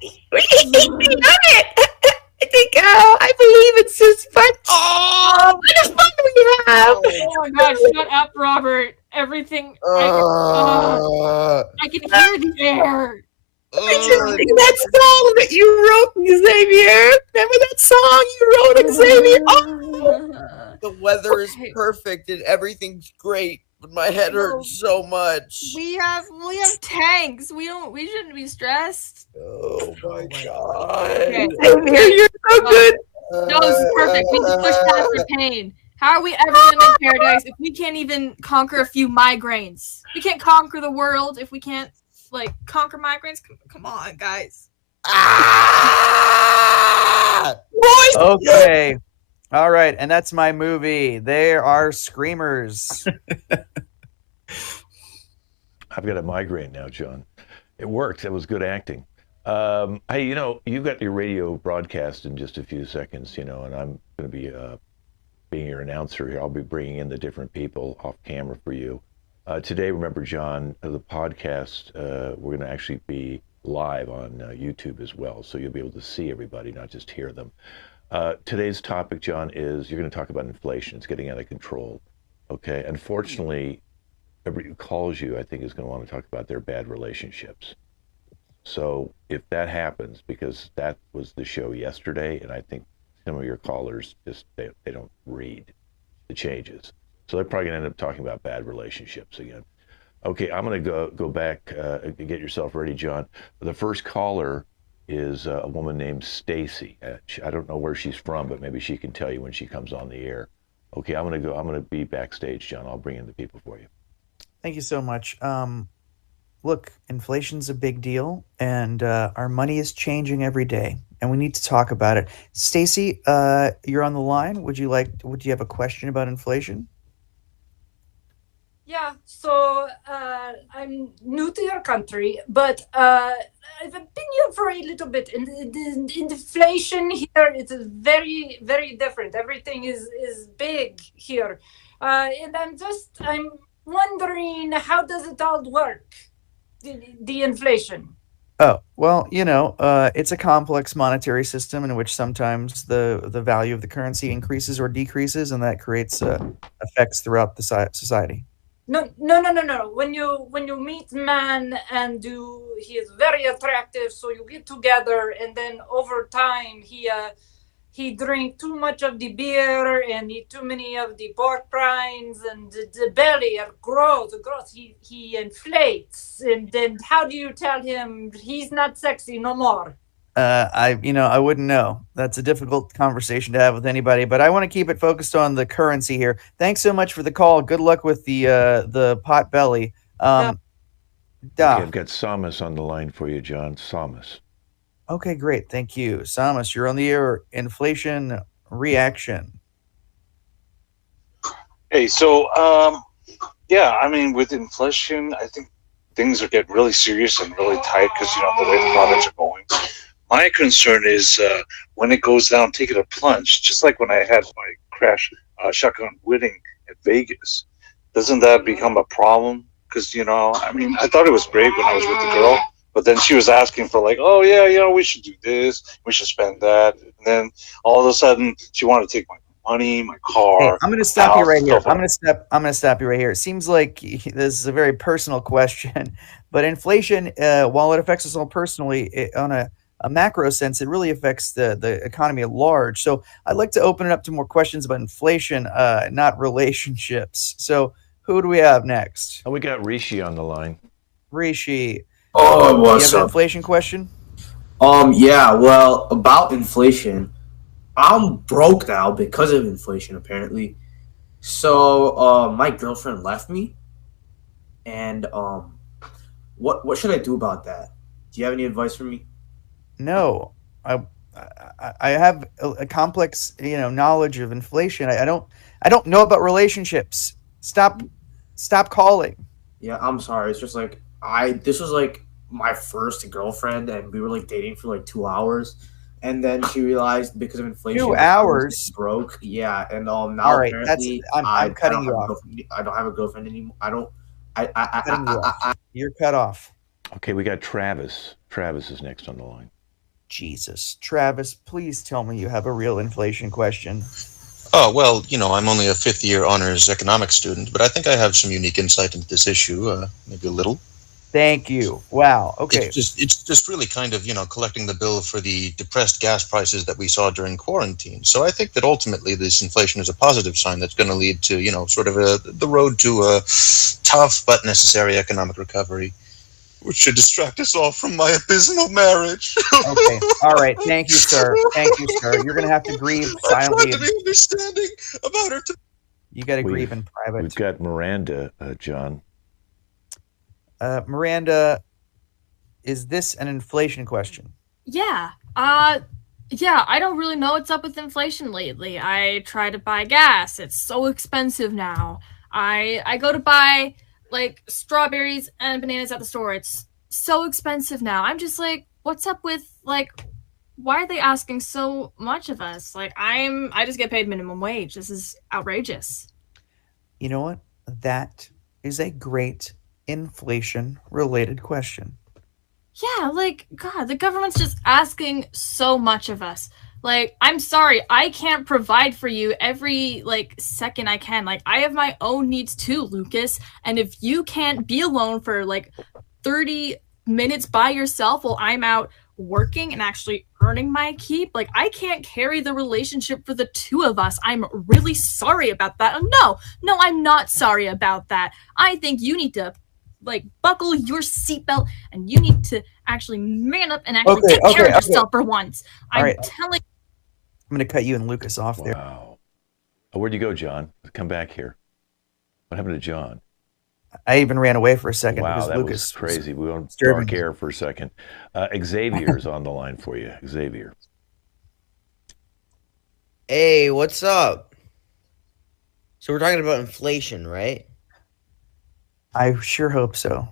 I think, I believe it's just fun. Oh, what a fun we have. Oh my god, shut up, Robert. Everything. I can hear the air. That song that you wrote, Xavier. Remember that song you wrote, Xavier? Oh. The weather is perfect and everything's great, but my head hurts so much. We have tanks. We shouldn't be stressed. Oh my god. Okay. Xavier, you're so good. No, this is perfect. We can push past the pain. How are we ever gonna make paradise if we can't even conquer a few migraines? We can't conquer the world if we can't like conquer migraines. Come on, guys. Okay. All right, and that's my movie. They are screamers. I've got a migraine now, John. It worked. That was good acting. Hey, you've got your radio broadcast in just a few seconds, and I'm going to be being your announcer here. I'll be bringing in the different people off camera for you. Today, remember, John, the podcast, we're going to actually be live on YouTube as well, so you'll be able to see everybody, not just hear them. Today's topic, John, is you're going to talk about inflation. It's getting out of control. Okay. Unfortunately, everybody who calls you, I think, is going to want to talk about their bad relationships. So if that happens, because that was the show yesterday, and I think some of your callers just they don't read the changes, so they're probably going to end up talking about bad relationships again. Okay, I'm going to go back. Get yourself ready, John. The first caller is a woman named Stacy. I don't know where she's from, but maybe she can tell you when she comes on the air. Okay, I'm gonna be backstage, John. I'll bring in the people for you. Thank you so much. Look, inflation's a big deal, and our money is changing every day, and we need to talk about it. Stacy, you're on the line. Would you have a question about inflation? Yeah, so I'm new to your country, but I've been here for a little bit. And the inflation here is very, very different. Everything is big here. And I'm wondering, how does it all work? The inflation. Oh, well, it's a complex monetary system in which sometimes the value of the currency increases or decreases, and that creates effects throughout the society. No. When you meet man and he is very attractive, so you get together, and then over time he drink too much of the beer and eat too many of the pork rinds, and the belly grows. He inflates, and then how do you tell him he's not sexy no more? I wouldn't know. That's a difficult conversation to have with anybody, but I want to keep it focused on the currency here. Thanks so much for the call. Good luck with the pot belly. Okay, I've got Samus on the line for you, John. Samus. Okay, great. Thank you. Samus, you're on the air. Inflation reaction. Hey, so with inflation, I think things are getting really serious and really tight because the way the products are going. My concern is when it goes down, taking a plunge, just like when I had my crash shotgun wedding at Vegas. Doesn't that become a problem? Because, I thought it was great when I was with the girl, but then she was asking for we should do this, we should spend that. And then all of a sudden she wanted to take my money, my car. Hey, I'm going to stop you right here. I'm going to stop you right here. It seems like this is a very personal question, but inflation, while it affects us all personally, on a macro sense, it really affects the economy at large. So I'd like to open it up to more questions about inflation, not relationships. So who do we have next? Oh, we got Rishi on the line. Rishi. Oh, you what's have an up? inflation question? Yeah, well, about inflation, I'm broke now because of inflation, apparently. So, my girlfriend left me, and what should I do about that? Do you have any advice for me? No, I have a complex, knowledge of inflation. I don't know about relationships. Stop calling. Yeah, I'm sorry. It's just like this was like my first girlfriend, and we were like dating for like 2 hours, and then she realized because of inflation, 2 I was hours? broke. Yeah, and now All right, apparently I'm cutting don't you have a off. girlfriend. I don't have a girlfriend anymore. Cutting you off. You're cut off. Okay, we got Travis. Travis is next on the line. Jesus, Travis, please tell me you have a real inflation question. Oh, well, I'm only a fifth-year honors economics student, but I think I have some unique insight into this issue, maybe a little. Thank you. Wow. Okay. It's just really kind of, collecting the bill for the depressed gas prices that we saw during quarantine. So I think that ultimately this inflation is a positive sign that's going to lead to, sort of the road to a tough but necessary economic recovery, which should distract us all from my abysmal marriage. Okay. All right. Thank you, sir. Thank you, sir. You're going to have to grieve silently. I tried to be understanding about her. You got to grieve in private. We've got Miranda, John. Miranda, is this an inflation question? Yeah. Yeah, I don't really know what's up with inflation lately. I try to buy gas. It's so expensive now. I go to buy like strawberries and bananas at the store. It's so expensive now. I'm just like, what's up with like why are they asking so much of us? Like I just get paid minimum wage. This is outrageous. You know what? That is a great inflation related question. Yeah, like God, the government's just asking so much of us. Like, I'm sorry, I can't provide for you every like second I can. Like, I have my own needs too, Lucas. And if you can't be alone for like 30 minutes by yourself while I'm out working and actually earning my keep, like I can't carry the relationship for the two of us. I'm really sorry about that. No, I'm not sorry about that. I think you need to like buckle your seatbelt and you need to actually man up and actually take care of yourself for once. I'm telling. I'm going to cut you and Lucas off there. Wow. Oh, where'd you go, John? Come back here. What happened to John? I even ran away for a second. Wow, because that Lucas was crazy. We went disturbing dark air for a second. Xavier's on the line for you. Xavier. Hey, what's up? So we're talking about inflation, right? I sure hope so.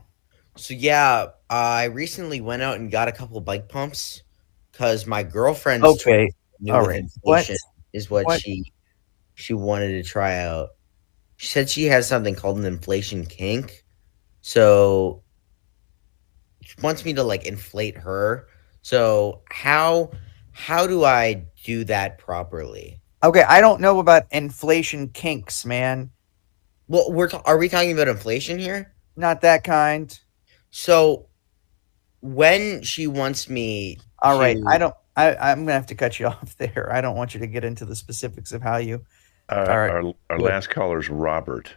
So yeah, I recently went out and got a couple bike pumps because my girlfriend's Okay. All right. inflation is what she wanted to try out. She said she has something called an inflation kink. So she wants me to like inflate her. So how do I do that properly? Okay, I don't know about inflation kinks, man. Well, are we talking about inflation here? Not that kind. So when she wants me All right, I'm gonna have to cut you off there. I don't want you to get into the specifics of how you. All right. Our last caller's Robert.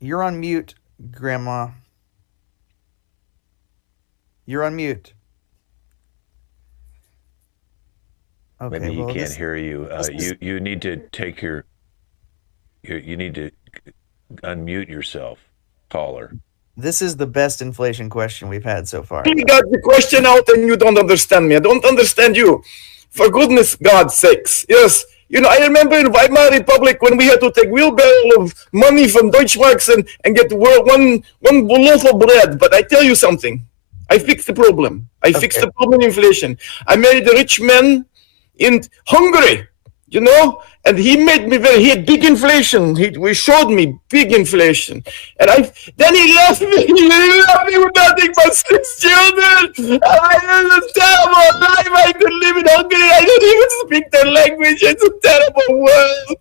You're on mute, Grandma. You're on mute. Okay, Maybe he can't hear you. You need to take you need to unmute yourself, caller. This is the best inflation question we've had so far. You got the question out and you don't understand me. I don't understand you. For goodness God's sakes. Yes. I remember in Weimar Republic when we had to take wheelbarrow of money from Deutschmarks and get one loaf of bread. But I tell you something. I fixed the problem. I fixed the problem in inflation. I married a rich man in Hungary, and he made me he had big inflation. He showed me big inflation. And then he left me. He left me with nothing but 6 children. I had a terrible life. I could live in Hungary. I don't even speak their language. It's a terrible world.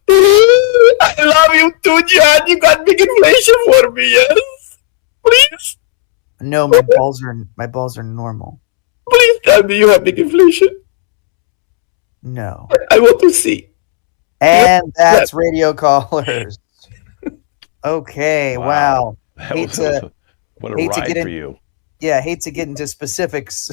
I love you too, John. You got big inflation for me, yes? Please, No, my balls are normal. please tell me you have big inflation. No. I want to see. And that's radio callers. Okay, wow. That was what a hate to ride get for in- you. Yeah, hate to get into specifics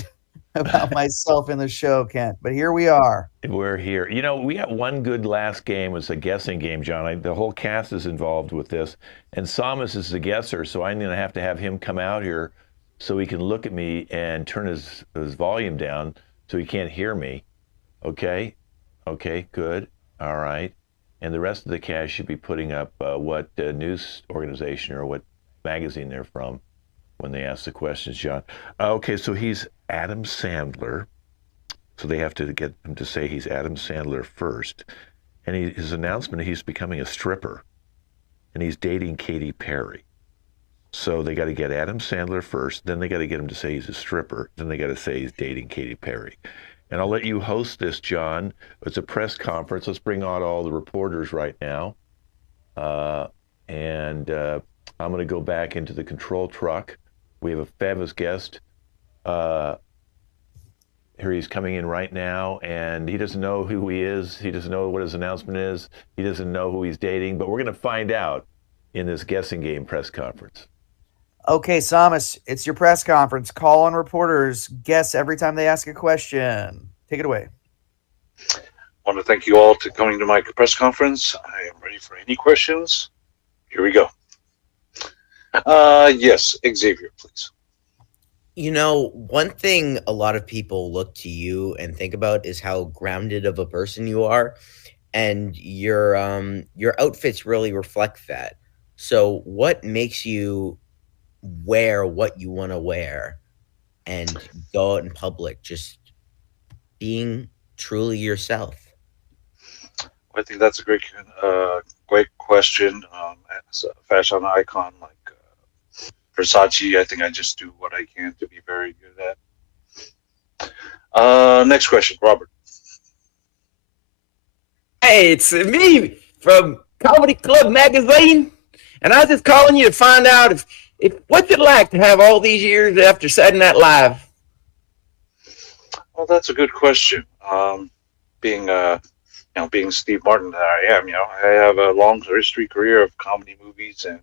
about myself in the show, Kent, but here we are. We're here. You know, we got one good last game. It's a guessing game, John. The whole cast is involved with this, and Samus is the guesser, so I'm going to have him come out here so he can look at me and turn his volume down so he can't hear me. Okay? Okay, good. All right. And the rest of the cast should be putting up what news organization or what magazine they're from when they ask the questions, John. Okay, so he's Adam Sandler. So they have to get him to say he's Adam Sandler first. And his announcement, he's becoming a stripper. And he's dating Katy Perry. So they got to get Adam Sandler first. Then they got to get him to say he's a stripper. Then they got to say he's dating Katy Perry. And I'll let you host this, John. It's a press conference. Let's bring out all the reporters right now. And I'm going to go back into the control truck. We have a fabulous guest. Here he's coming in right now, and he doesn't know who he is. He doesn't know what his announcement is. He doesn't know who he's dating, but we're going to find out in this guessing game press conference. Okay, Samus, it's your press conference. Call on reporters. Guess every time they ask a question. Take it away. I want to thank you all for coming to my press conference. I am ready for any questions. Here we go. Yes, Xavier, please. You know, one thing a lot of people look to you and think about is how grounded of a person you are, and your outfits really reflect that. So, what makes you wear what you want to wear and go out in public, just being truly yourself? I think that's a great question. As a fashion icon like Versace, I think I just do what I can to be very good at. Next question, Robert. Hey, it's me from Comedy Club Magazine, and I was just calling you to find out if what's it like to have all these years after Saturday Night Live? Well, that's a good question. Being Steve Martin that I am, I have a long history career of comedy movies, and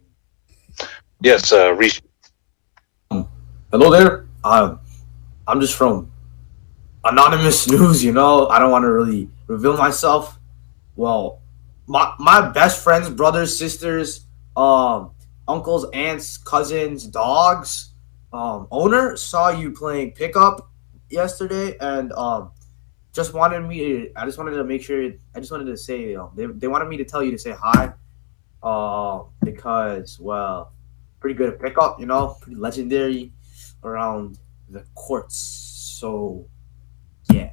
yes, Reese. Hello there. I'm just from Anonymous News. I don't want to really reveal myself. Well, my best friends, brothers, sisters, uncles, aunts, cousins, dogs, owner saw you playing pickup yesterday, and I just wanted to make sure. I just wanted to say they wanted me to tell you to say hi, because pretty good at pickup, pretty legendary around the courts. So yeah.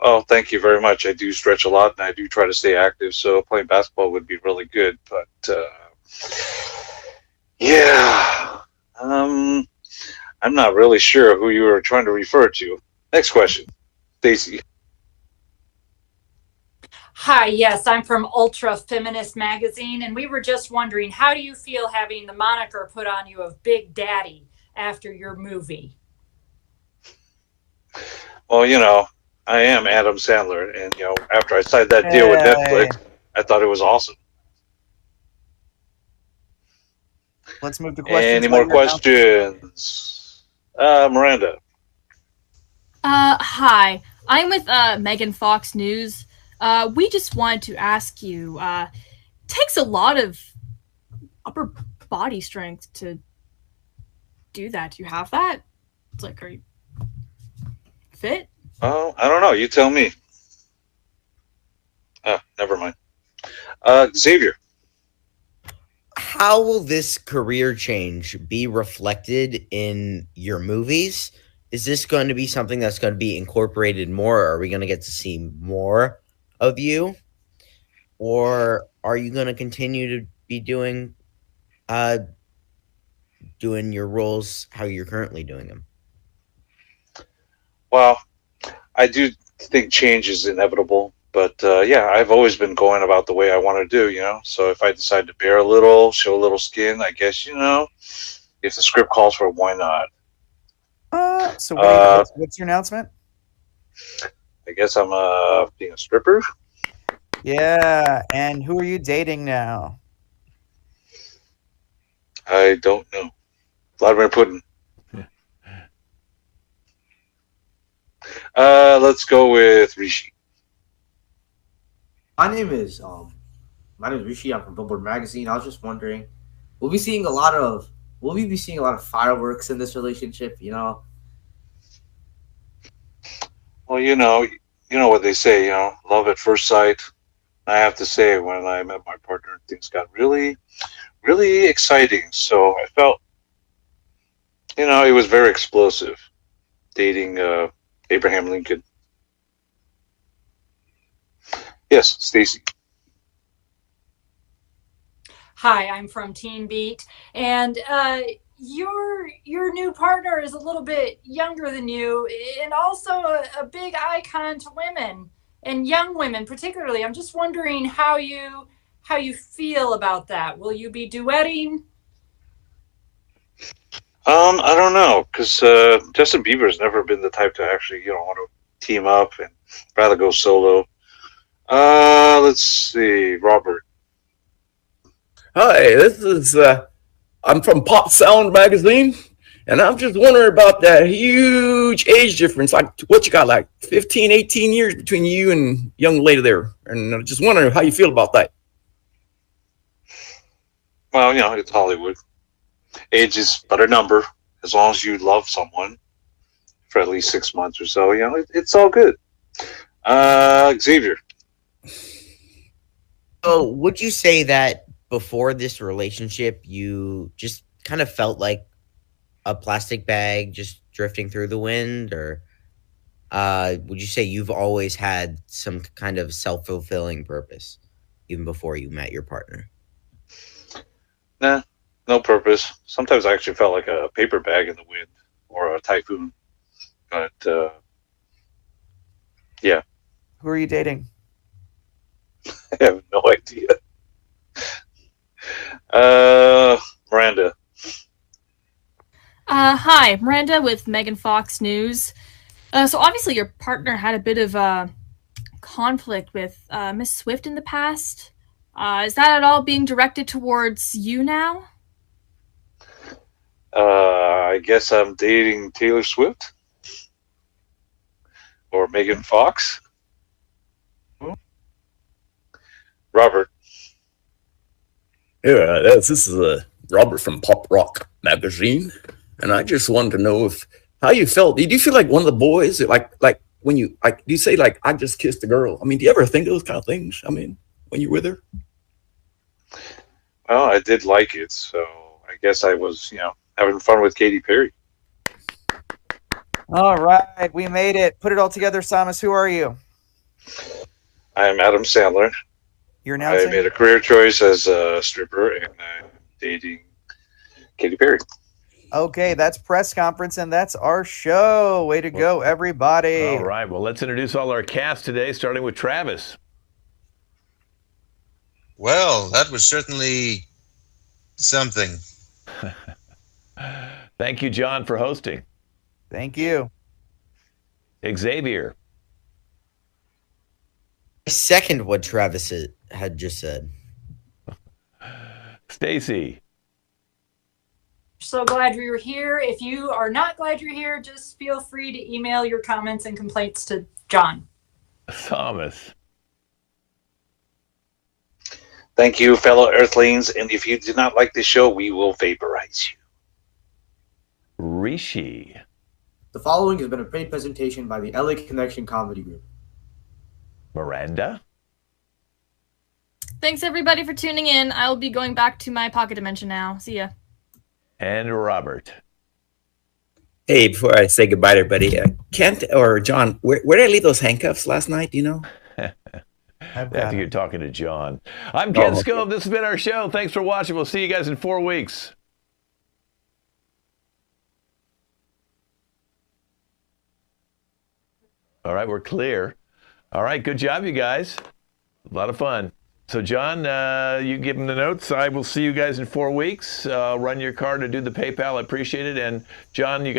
Oh, thank you very much. I do stretch a lot, and I do try to stay active. So playing basketball would be really good, but yeah, I'm not really sure who you were trying to refer to. Next question, Stacy. Hi, yes, I'm from Ultra Feminist Magazine, and we were just wondering, how do you feel having the moniker put on you of Big Daddy after your movie? Well, I am Adam Sandler, and after I signed that deal with Netflix, I thought it was awesome. Let's move to questions. Any more questions? Miranda. Hi. I'm with Megan Fox News. We just wanted to ask you, it takes a lot of upper body strength to do that. Do you have that? It's like, are you fit? Oh, I don't know. You tell me. Never mind. Xavier. How will this career change be reflected in your movies? Is this going to be something that's going to be incorporated more? Or are we going to get to see more of you? Or are you going to continue to be doing your roles how you're currently doing them? Well, I do think change is inevitable. But yeah, I've always been going about the way I want to do, you know. So if I decide to bear a little, show a little skin, I guess, you know, if the script calls for it, why not? So what do you, what's your announcement? I guess I'm being a stripper. Yeah, and who are you dating now? I don't know. Vladimir Putin. Let's go with Rishi. My name is Rishi. I'm from Billboard Magazine. I was just wondering, will we be seeing a lot of fireworks in this relationship? You know. Well, you know what they say, you know, love at first sight. I have to say, when I met my partner, things got really, really exciting. So I felt, you know, it was very explosive dating Abraham Lincoln. Yes, Stacy. Hi, I'm from Teen Beat, and your new partner is a little bit younger than you, and also a big icon to women and young women particularly. I'm just wondering how you feel about that. Will you be duetting? I don't know, because Justin Bieber's never been the type to actually, you know, want to team up and rather go solo. Let's see, Robert. Hi, this is I'm from Pop Sound Magazine, and I'm just wondering about that huge age difference. Like, what you got, like 15, 18 years between you and young lady there, and I'm just wondering how you feel about that. Well, you know, it's Hollywood. Age is but a number. As long as you love someone for at least 6 months or so, you know, it's all good. Xavier. So, would you say that before this relationship, you just kind of felt like a plastic bag just drifting through the wind, or would you say you've always had some kind of self-fulfilling purpose, even before you met your partner? Nah, no purpose. Sometimes I actually felt like a paper bag in the wind or a typhoon. But yeah, Who are you dating? I have no idea. Miranda. Hi, Miranda with Megan Fox News. So obviously your partner had a bit of conflict with Miss Swift in the past. Is that at all being directed towards you now? I guess I'm dating Taylor Swift or Megan Fox. Robert. Yeah, this is Robert from Pop Rock Magazine, and I just wanted to know if how you felt. Did you feel like one of the boys, like when you like? Do you say like I just kissed a girl? I mean, do you ever think those kind of things? I mean, when you're with her. Well, I did like it, so I guess I was, you know, having fun with Katy Perry. All right, we made it. Put it all together, Samus. Who are you? I am Adam Sandler. You're I announcing? made a career choice as a stripper, and I'm dating Katy Perry. Okay, that's press conference, and that's our show. Way to go, everybody. All right, well, let's introduce all our cast today, starting with Travis. Well, that was certainly something. Thank you, John, for hosting. Thank you. Xavier. I second what Travis had just said. Stacy. So glad you're here. If you are not glad you're here, just feel free to email your comments and complaints to John. Thomas. Thank you, fellow Earthlings, and if you do not like the show, we will vaporize you. Rishi. The following has been a paid presentation by the LA Connection Comedy Group. Miranda. Thanks everybody for tuning in. I will be going back to my pocket dimension now. See ya. And Robert. Hey, before I say goodbye to everybody, Kent or John, where did I leave those handcuffs last night? Do you know? After you're talking to John. I'm Ken Scove. This has been our show. Thanks for watching. We'll see you guys in 4 weeks. All right, we're clear. All right, good job, you guys. A lot of fun. So, John, you give him the notes. I will see you guys in 4 weeks. Run your card to do the PayPal. I appreciate it. And, John, you